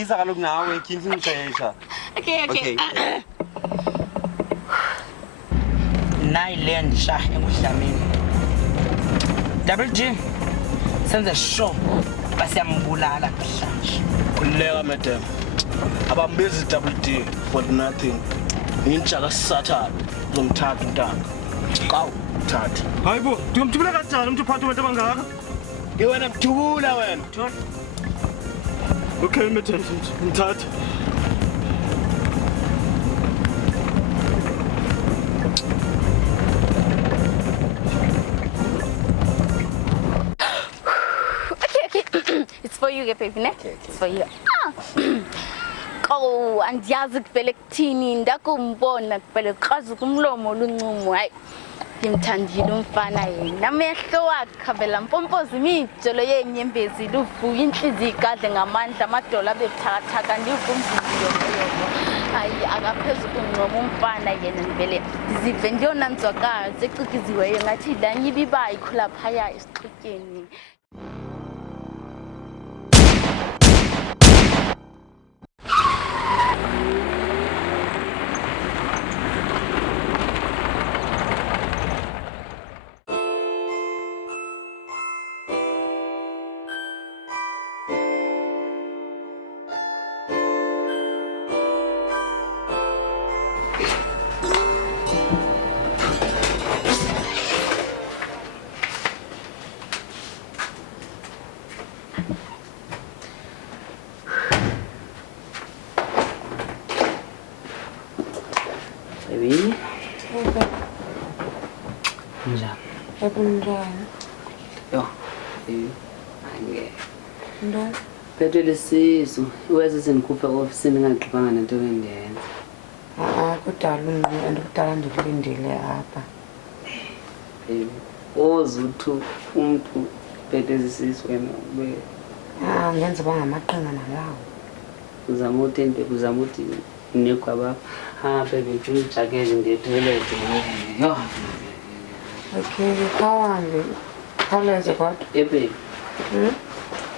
Ngiyakuzisa kaloku nawe ikhini ngixesha. Okay. Nailand sha engudlamini. Double G. Senze sure basiyambulala namhlanje. Kuleka madam. Abambizi double D for nothing. Intsha kaSathane uzomthatha untanga. Qawu thatha. Hayibo, ngiyomthubula kanjani umuntu uphathe abantu abangaka? Ke wena mthubula wena. John. Okay, mthatha. Okay. It's for you, baby, ne? Okay. It's for you. Oh, andiyazi kuphela kuthini ndakumbona kuphela uqhaza kumlomo oluncumo hayi ngimthandile umfana yena amehlo wakhe phela mpompoza imijolo yenyembezi luvuya inhliziyo igadle ngamandla amadola bebuthakathaka ndivumziyo hayi akaphezulu kungcomo umfana yena ngivele ndizive ndiyonamzwakazi ecikiziweyo ngathi la nyibibayi khula phaya esiqhityeni. Baby. Njani? Ekunjani? Yo. Ange. Ndo? Phethwe lisisu. Iwese senikhupha ofisini ngagxibanga nento endiyenza. Kudala andikudala ndikulindile apha. Baby. Ozuthu umuntu phethe lisisu wena ube. Ngenza bangamaqhinga nalawo. Uzama uthi nekwaba. Baby, ngifuna ijaketi ngiyetoilet. Yo. Okay, kahambe. Khawuleze kodwa. Baby.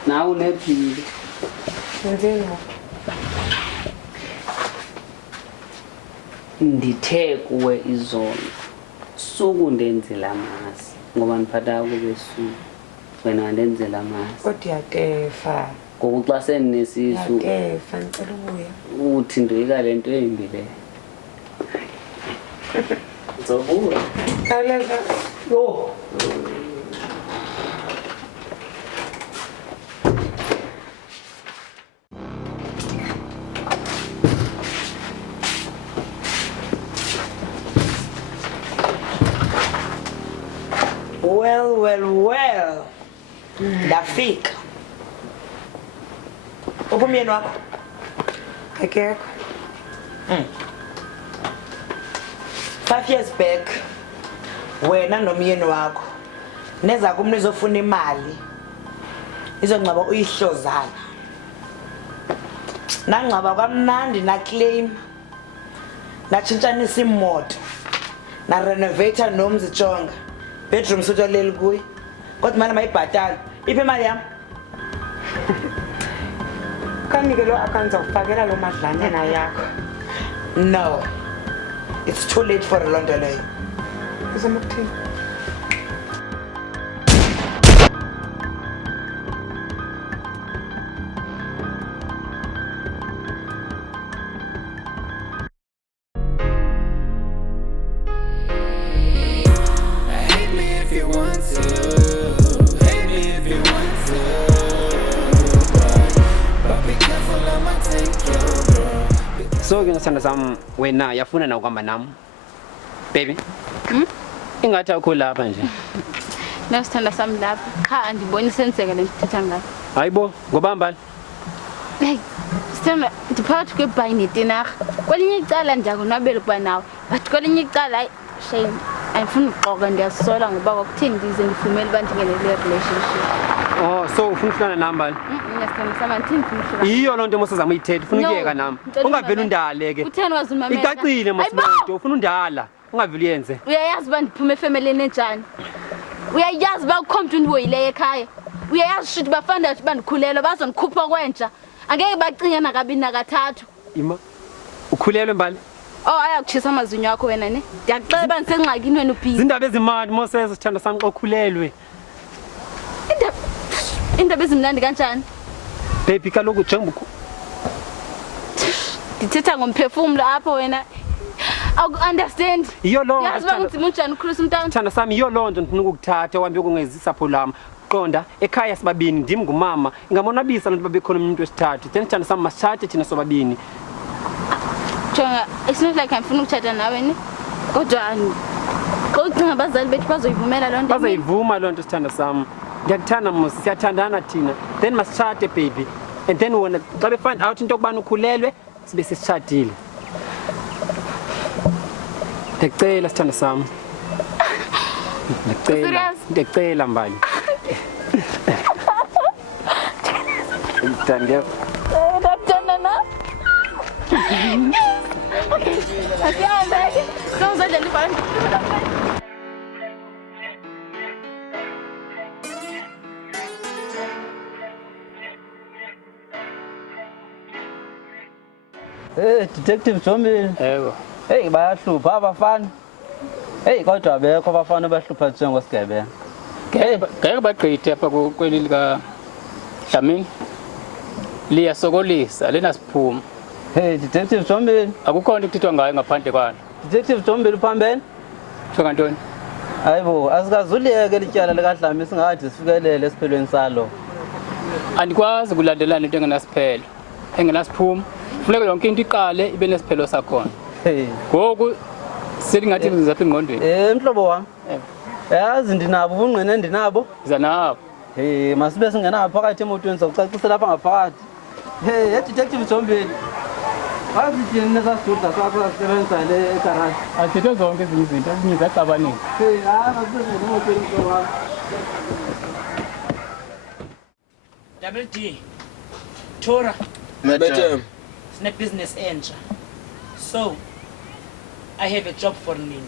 Nawe unephili. Ngenzeni? Ndithe kuwe izolo suku ndenzela amasi ngoba ndiphatha kube suku wena wandenzela amasi Kodwa uyatefa. ngoku xa senesisu Uyatefa ngicela ubuye. uthi ndoyika lento embi le Zobuya. Khawuleza. Yo. Well. Ndafika. Ubumyeni wakho? Akekho. 5 years back wena nomyeni wakho neza kumni zofuna imali izongcaba uyihlozana nangcaba kamnandi na claim nachintshanisa imoto na renovator nomzi tshonga bedroom suite oleli kuyi kodwa imali mayibhatala iphi imali yami Kanike lo account awufakela lo madlanyana yakho. No, it's too late for uLwandle. Uzama ukuthini? So ke ngisanda sami wena yafuna na ukuhamba nami. Baby. Ingathi akho lapha nje. Nasithanda sami lapha cha andiboni senzeka lentitha ngayo. Hayibo, ngobambala. Hey, sithanda ndiphakathi kwebhayini dinarha. Kwelinye icala ndiyakonwabela kuba nawe, but kwelinye icala hayi shame. Ayifuni ukuxoka ndiyasola ngoba kwakuthini ndize ngifumele bandingene le relationship. Oh, so ufuna uhlala nami bani? Ngiyathanda sama thini ufuna uhlala. Iyo lonto mosazama uyithethe, ufuna ukuyeka nami. Ungaveli undale ke. Utheni wazi umamela? Icacile mosibonto, ufuna undala. Ungaveli uyenze. Uyayazi bandiphume efemeleni enjani? Uyayazi ba ukhomntu ndiwoyile ekhaya. Uyayazi shithi bafanda bandikhulela bazonikhupha kwenja. Angeke bacinge nakabi nakathathu. Ima. Ukhulelwe mbali? Oh ayakuchisa amazinyo akho wena ne. Ndiyakuxela bani sengxakini wena ubhizi. Izindaba ezimali Moses sithanda sami okhulelwe. Indaba ezimnandi kanjani? Baby kaloku njengoba Ndithetha ngomphefumulo apho wena. Understand? iyo lo Yazi bangizima unjani ukhulisa umntana? Thanda sami iyo lo nto ndifuna ukukuthatha uhambe ukungezisapho lami. Qonda ekhaya sibabini ndim ngumama ingamonwabisa lantu babekhona umuntu wesithathu then thanda sami masithathe thina sobabini. Jonga, it's not like ngifuna ukuthatha nawe ne. Kodwa kodwa abazali bethu bazoyivumela lo nto. Bazayivuma lo nto sithanda sami. Ndiyakuthanda mos siyathandana thina then masithathe baby and then wona xa be find out into okubani ukhulelwe sibe sesitshadile. Ndicela sithanda sami. Ndicela mbali. Ndithandwe. Ndakuthanda na. Okay. Asiyazi. Sawuzodla libhandi. Hey Detective Jomini. Yebo. Hey bayahlupha abafana. Hey kodwa bekho abafana bahlupha njengosigebenga. Ngeke bagqithe apha kweli lika Dlamini. Liyasokolisa lena siphumo. Hey Detective Jomini. Akukho into kuthithwa ngayo ngaphandle kwalo. Detective Jomini uphambene? Tho kantoni? Hayibo asikazuliyeke lityala lika Dlamini singathi sifikelele esiphelweni salo. Andikwazi ukulandelana into engenasiphelo. Engenasiphumo. Kufuneka yonke into iqale ibe nesiphelo sakhona. Hey. Ngoku selingathi ngizapha ingqondweni. Mhlobo wami. Yazi ndinabo ubungqine ndinabo. Zanabo. Hey masibe singena phakathi emotweni sokucacisela lapha ngaphakathi. Hey Detective Jomini. Bazidini nesasudla sakho asebenzisa le garage. Athethe zonke ezinye izinto ezinye zaxabanisa. Hey masibe emotweni mhlobo wami. Double D. Tora. Madam. It's not business entsha. So, I have a job for Nina.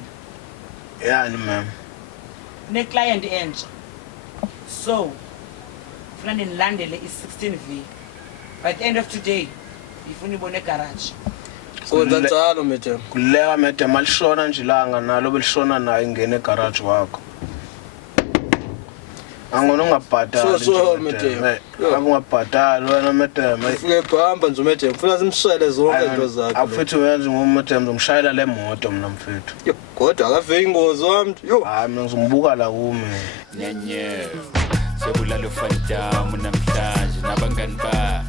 Yeah, ma'am. Ne client entsha. So, funa nilandele i-16V. By the end of today, ifuna ibone garage. Kwenza njalo madam. Kuleka madam alishona nje ilanga nalo belishona naye ingene garage wakho. Angona ungabhadali. So madam. Angabhadali wena madam. Ufike phamba nje madam. Ufuna simshayele zonke into zakhe. Afethu wenza ngomadam ngomshayela le moto mina mfethu. Yo, kodwa akave ingozi wami. Yo. Hayi mina ngizombuka la kume. Nyenye. Sebulala ufantamu namhlanje nabangani ba.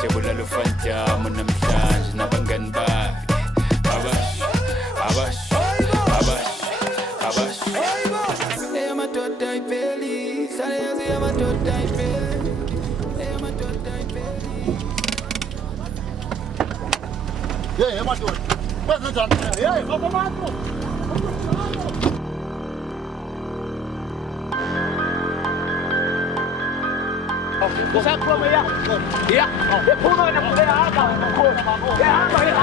Sebulala ufantamu namhlanje nabangani ba. Hey, madoda. Kwenze njani? Hey, baba mama. Usakhoma ya. Ya. Ephuma na kule hapa. Ya hapa ya.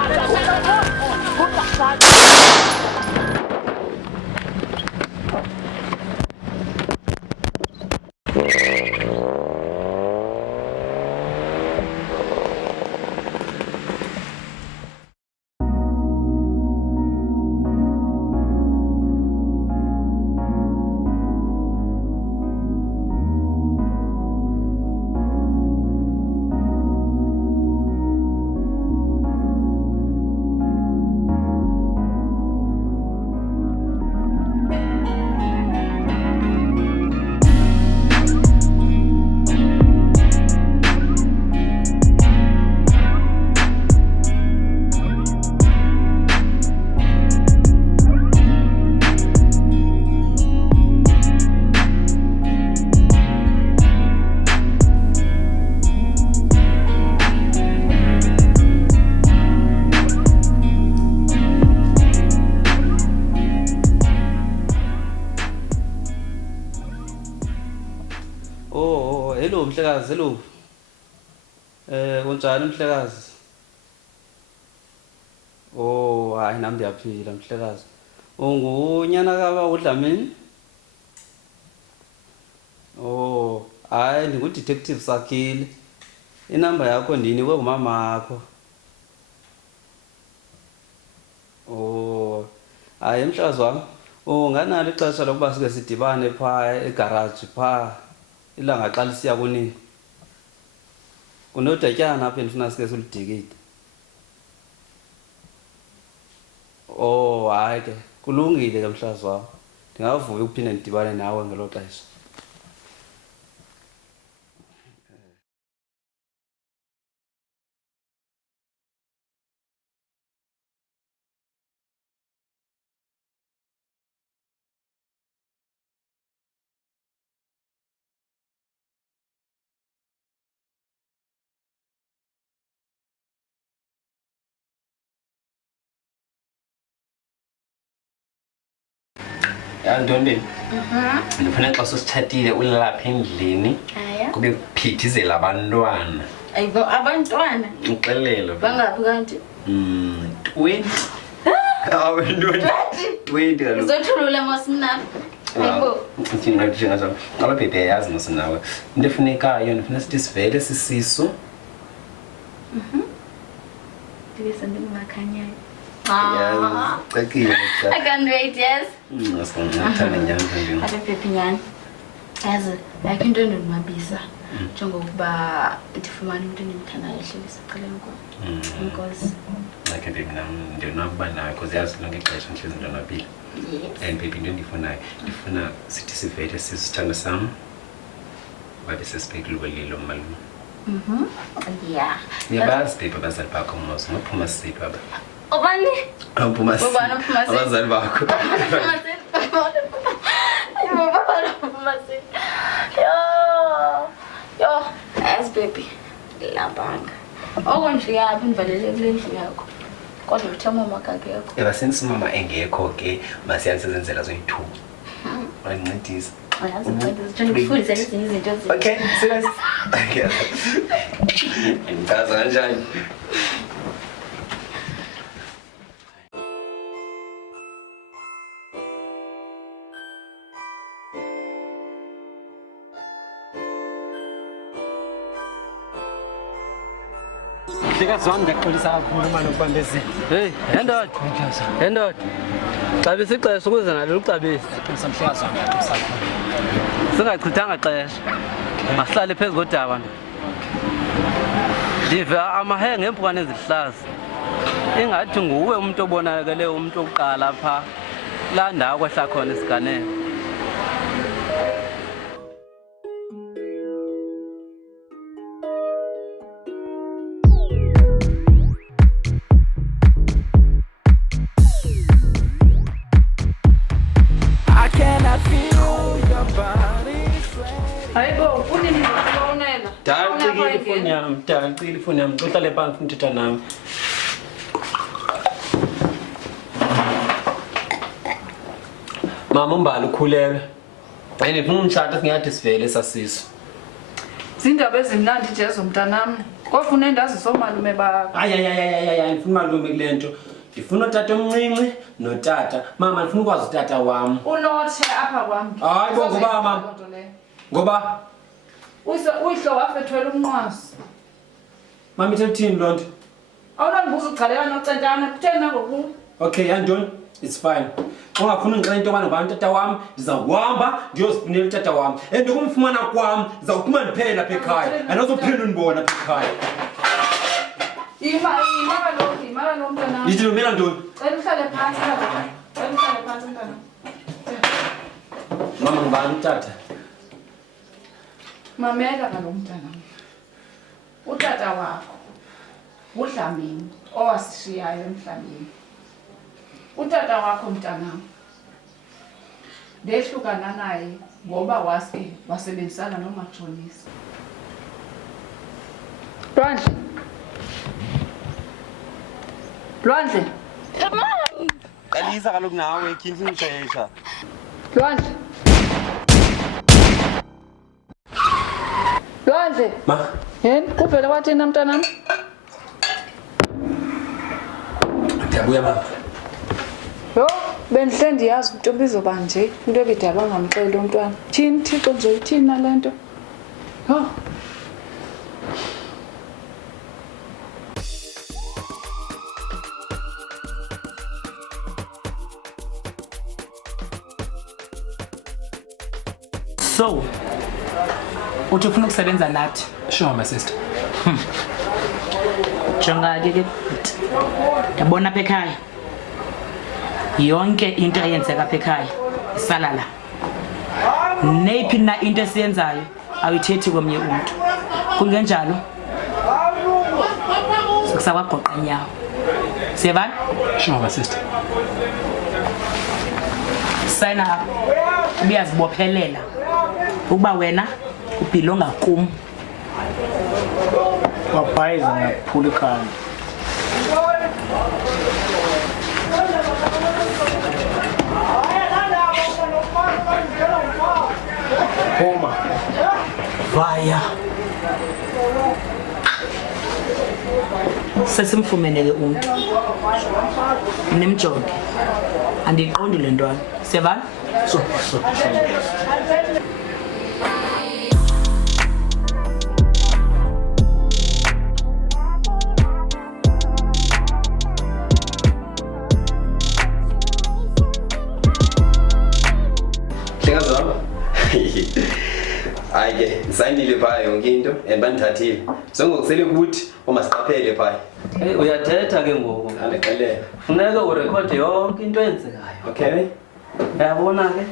Hello mhlekazi, hello. Kunjani mhlekazi? Oh, hayi nami ndiyaphila mhlekazi. Ungunyana kaba uDlamini? Oh, hayi ndingu-detective Sakhile. Inamba yakho ndinikwe ngumama wakho. Oh, hayi mhlazi wam. Unganalo ixesha lokuba sike sidibane phaa egaraji phaa ilanga xa lisiya kunini. Kunodatyana apha endifuna sike siludikide. Oh, hayi ke kulungile ke mhlazi wam. Ndingavuya ukuphinde ndidibane nawe ngelo xesha. Ntombeni ndifuna xa sositshatile ulapha endlini kube kuphithizela abantwana. Ayibo abantwana Uxelele bangaphi kanti 20 abantwana 20 kaloku uzothulula mosinapha ayibo njengazam ababhebhe yazi mosinawe into efunekayo ndifuna sithi sivele sisisu ndibe sendikumakhanyayo. Cekile I can't wait, yes. Ngithanda njani nje. Abebhephi nyani. Yazi, yakho into endonwabisa njengokuba ndifumana umuntu endimthandayo ehlelisa eceleni kwam. Inkosi. Like baby nami ndinonwaba nawe because yazi lonke ixesha ndihlezi ndonwabile. And baby into endiyifunayo ndifuna sithi sivele sisithando sam babe sesibheke ulwelilo malume. Yeah. Niyabazi baby abazali bakho mos ngophuma siphi baba. Obani? Aphuma siphi. Bobani uphuma siphi? Abazali bakho. Uphuma siphi? Bobani uphuma siphi? Yo, as baby. Labanga. Okonje yaphi nivalele kule ndlu yakho. Kodwa uthe mama kakekho. Eba since mama engekho ke masiyasenzela zoyi2. Wancedisa. Ayazi ngicela ngifundise ezinye izinto ezintsha. Okay, serious. Okay. Ngicela kanjani? Ndikazi wami ngiyaxolisa kakhulu manje ukubambezela. Hey, hendoda. Hendoda. Xabisa ixesha ukuze nalo uxabisa. Samhlakazi wami yakusakho. Singachithanga xesha. Masihlale phezu kodaba nje. Ndive amahenge empukane ezihlaza. Ingathi nguwe umuntu obonakele umuntu oqala pha. La ndawo kwehla khona isiganeko. Ndicela ifoni yami uhlale phansi ufuna uthetha nami. Mama umbali ukhulelwe. Ndifuna umtshata singathi sivele sasiso. Zindaba ezimnandi nje zomntanami. Kofuna endazi somalume bakho. Hayi ndifuna malume kule nto. Ndifuna utata omncinci notata. Mama ndifuna ukwazi utata wami. Unothe apha kwami. Hayi bo ngoba mama. Ngoba uyihlo wafethwela umnqwazi. Mama ithini lo nto? Awunandibuza ugcaleka nocentana kutheni nangoku? Okay, Anton, it's fine. Ungafuna ungixela into yobana ngubani utata wami, ndizawuhamba ndiyozifunela utata wami. Ndikumfumana kwam, ndizawuphuma ndiphele lapha ekhaya. Andizophinda undibona lapha ekhaya. Ima kaloku mntanam. Ndithi nomela ntoni? Cela uhlale phantsi mntanam. Cela uhlale phantsi mntanam. Mama ngubani utata? Mamela kaloku mntanam. Utata wakho uDlamini owasishiyayo emhlabeni. Utata wakho mntanam ndehlukana naye ngoba waske wasebenzisana nomatshonisa. Lwandle. Qalisa kaloku nawe ikhinzi ngishayesha. Lwandle. Ma. Yini kuvele wathina mntanami? Ndiyabuya mama. Yo, Bendihle ndiyazi ukuthi ubizoba nje into ebidala bangamxeli umntwana. Thini Thixo nje uthini nale nto? Yho. So, uthi ufuna ukusebenza nathi? Sure, my sister. Jonga ke yabona apha ekhaya yonke into eyenzeka apha ekhaya isala la. Neyiphi na into esiyenzayo ayithethi komnye umuntu. Kungenjalo sokusawaqoqa nyawo. Siyabana? Sure, my sister. Sign up. Ubiyazibophelela ukuba wena ubhilonga kum. Wabhayiza ngaphula ikhanda. Phuma. Vaya. Sesimfumenele umuntu. Nimjonge. Andiqondi le ntwana. Siyabana? So. Hayi ke ngisayinile phaya yonke into bandithathile songokusele kuthi omasiqaphele phaya. Uyathetha ke ngoku. Andixelela. Funeka urekhode yonke into eyenzekayo. Okay. Uyabona ke?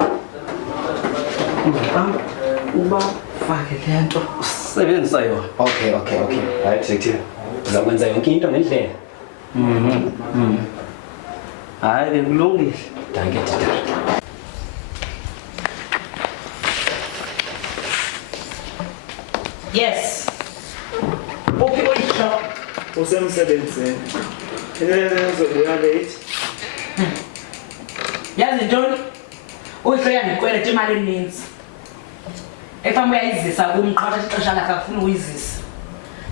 Uba fake le nto usebenzisa yona. Okay. Hayi detective. Uzakwenza yonke into ngendlela. Hayi ke kulungile. Danke tata. Yes. Okay, oyisho. Usemsebenzini. Uzobuya late. Yazi ntoni? Uyihlo yandikweleta imali eninzi. Efamu uyayizisa kumqhatha ixesha lakhe akufuna uyizisa.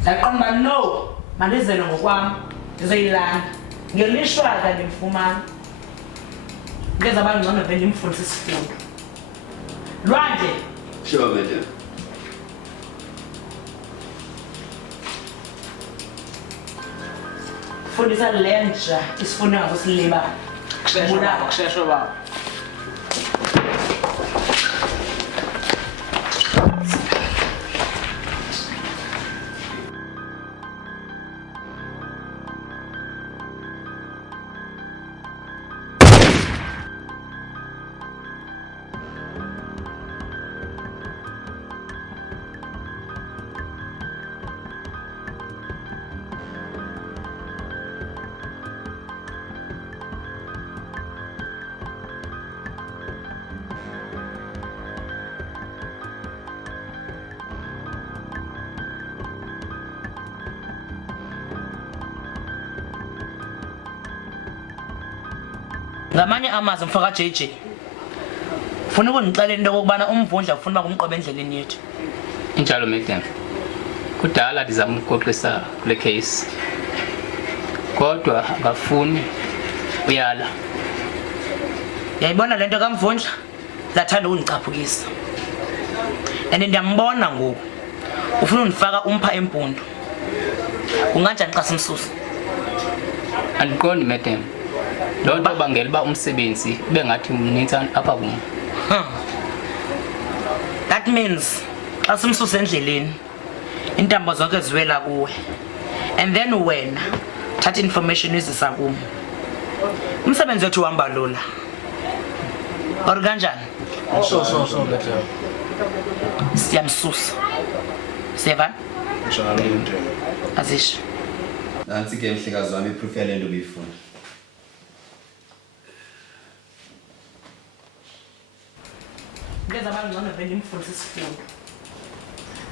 Ndaqonda no, mandizele ngokwami. Ndizoyilanda. Ngelishwa ndimfumana. Ngeza abangcono vele ndimfundisa isifundo. Lwandle. Sure, madam. Fundisa lenja isifundo ngasosilima. Kusheshwe baba. Ngamanye amazwi mfaka JJ. Ufuna ukunixelela into okubana umvundla ufuna ukumqoba endleleni yethu. Injalo madam. Kudala ndizama ukuqoqisa kule case. Kodwa akafuni uyala. Yayibona lento kaMvundla lathanda ukungicaphukisa. Ndiyambona ngoku. Ufuna undifaka umpha empundu. Unganjani xa simsusa? Andiqondi madam. Lo nto bangela uba umsebenzi ube ngathi mninzi apha kum. That means xa simsusa endleleni intambo zonke ziwela kuwe. And then wena thatha information izisa kum. Umsebenzi wethu uhamba lula. Or kanjani? So madam. Siyamsusa. Siyeva? Njalo into. Azisho. Nansi ke mhlekazi wami iproof yale nto ubuyifuna. Ngeza abangcono vele ndimfundisa isifundo.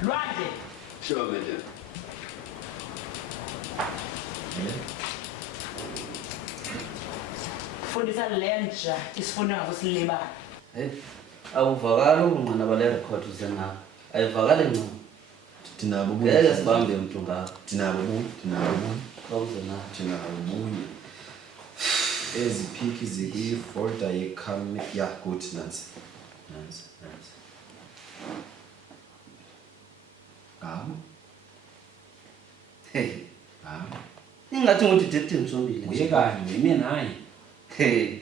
Lwandle. Sure, madam. Fundisa lenja isifundo ngasosilima. Awuvakali ukunqina bale record uzenapha. Ayivakali ncane. Dinabo bunye. Ngeke sibambe umuntu ngapha. Dinabo bunye. Awuzenapha. Dinabo bunye. eziphiki zikwi-folder ya good nansi. Hawu. Hey. Hawu. Ingathi ngudetective Msombile. Uyekani wena naye. Hey.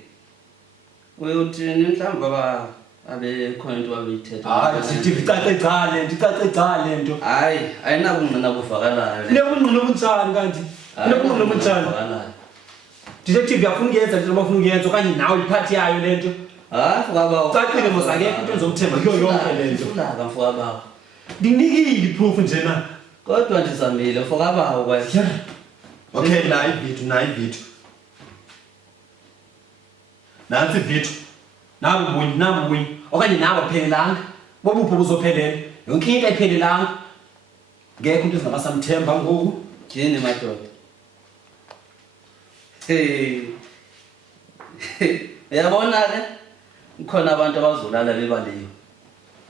Uyothi mhlawumbe baba abekhona into abeyithetha. Hayi detective icace lento. Hayi, ayinakungqina kuvakalayo. Inokungqina obunjani kanti? Inokungqina obunjani? Detective yafuna ukuyenza into abafuna ukuyenza okanye nawe iphathi yayo lento. Hayi mfowabo. Ucacile mosakekho into enzomthemba kuyo yonke lento. Ufuna mfowabo. Ndinikile iproof nje na. Kodwa ndizamile mfowabo kwethu. Okay, nayi video. Nansi video. Nabu bunyi. Okanye nawe phelelanga. Bobupho buzophelela. Yonke into ayiphelelanga. Ngeke into ezingabasamthemba ngoku. Yini madoda? Hey. Uyabona ke? Ukhona abantu abazolala bebaliwe.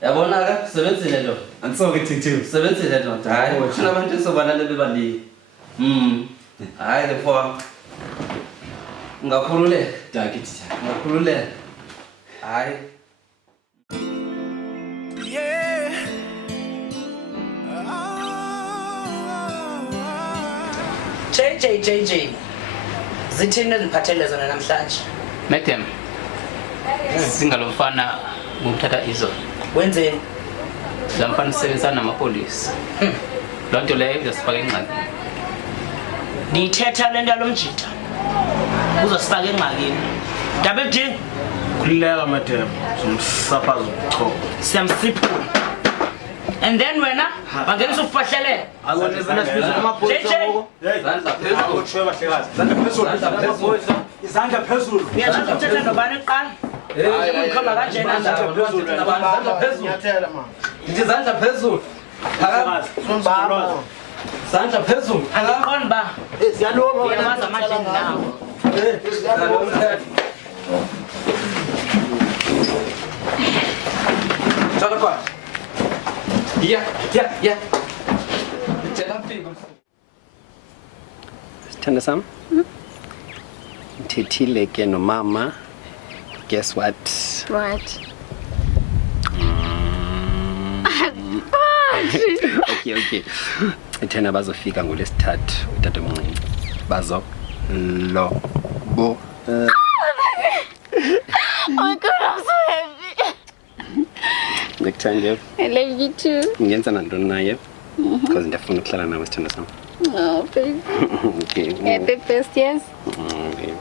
Uyabona ke? Sebenzile lo. Ansoke detective. Sebenzile lo. Hayi, kukhona abantu esobalala bebaliwe. Hayi ke mfowabo. Ngakhululeka. Dakithi. Ngakhululeka. Hayi. JJ. Zithini eziphathele zona namhlanje? Madam. Singalofana ngokuthatha izolo. Wenzeni? Lamfana sisebenzisana namapolisi. Loo nto leyo izosifaka engxakini. Nithetha lento yalomjita. Uzosifaka engxakini. Double D. Kuleka madam. Somsapaza ubuchopho. Siyamsiphula. And then wena bangenisa ukufahlele. Akonezana sibiza amapolisi ngoko. Izandla phezulu. Uyathatha uthetha nobani eqala? Ukhamba kanje izandla phezulu. Sonibamba. Izandla phezulu. Angiqondi ba. Siyaloma wena. Uyamaza amandla nawo. Tsala kwa. Yeah. Sithanda sami? Ngithethile ke nomama. Guess what? What? Okay. Ithena bazofika ngolesithathu utata omncinci. Bazo lobo. Oh my God, I'm so happy. Ngikuthanda. I love you too. Ngenza nantoni naye? Because ndiyafuna ukuhlala nawe sithanda sami. Oh, baby. Okay. Happy first years. Okay.